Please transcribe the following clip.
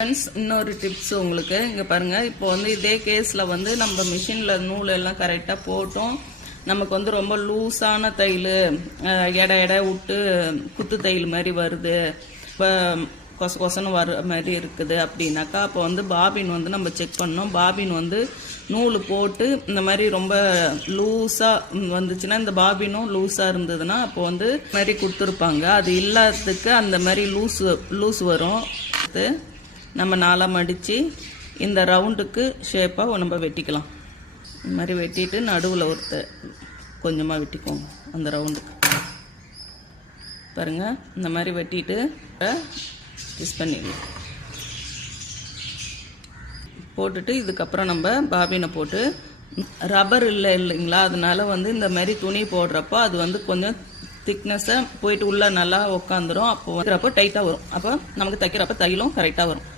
Friends, இன்னொரு tips உங்களுக்கு. இங்கே பாருங்கள், இப்போ வந்து இதே கேஸில் வந்து நம்ம மிஷினில் நூல் எல்லாம் கரெக்டாக போட்டோம். நமக்கு வந்து ரொம்ப லூஸான தையல், எடை விட்டு குத்து தையல் மாதிரி வருது, இப்போ கொசன்னு வர மாதிரி இருக்குது அப்படின்னாக்கா, அப்போ வந்து பாபின் வந்து நம்ம செக் பண்ணோம். பாபின் வந்து நூல் போட்டு இந்த மாதிரி ரொம்ப லூஸாக வந்துச்சுன்னா, இந்த பாபினும் லூஸாக இருந்ததுன்னா அப்போ வந்து மாதிரி கொடுத்துருப்பாங்க. அது இல்லாததுக்கு அந்த மாதிரி லூஸ் வரும். நம்ம நாளாக மடித்து இந்த ரவுண்டுக்கு ஷேப்பாக நம்ம வெட்டிக்கலாம். இந்த மாதிரி வெட்டிட்டு நடுவில் கொஞ்சமாக வெட்டிக்கோங்க. அந்த ரவுண்டுக்கு பாருங்கள், இந்த மாதிரி வெட்டிட்டு யூஸ் பண்ணிடலாம். போட்டுட்டு இதுக்கப்புறம் நம்ம பாபினை போட்டு, ரப்பர் இல்லைங்களா, அதனால வந்து இந்த மாதிரி துணி போடுறப்போ அது வந்து கொஞ்சம் திக்னஸாக போயிட்டு உள்ளே நல்லா உட்காந்துரும். அப்போ தைக்கிறப்போ டைட்டாக வரும். அப்போ நமக்கு தைக்கிறப்ப தையலும் கரெக்டாக வரும்.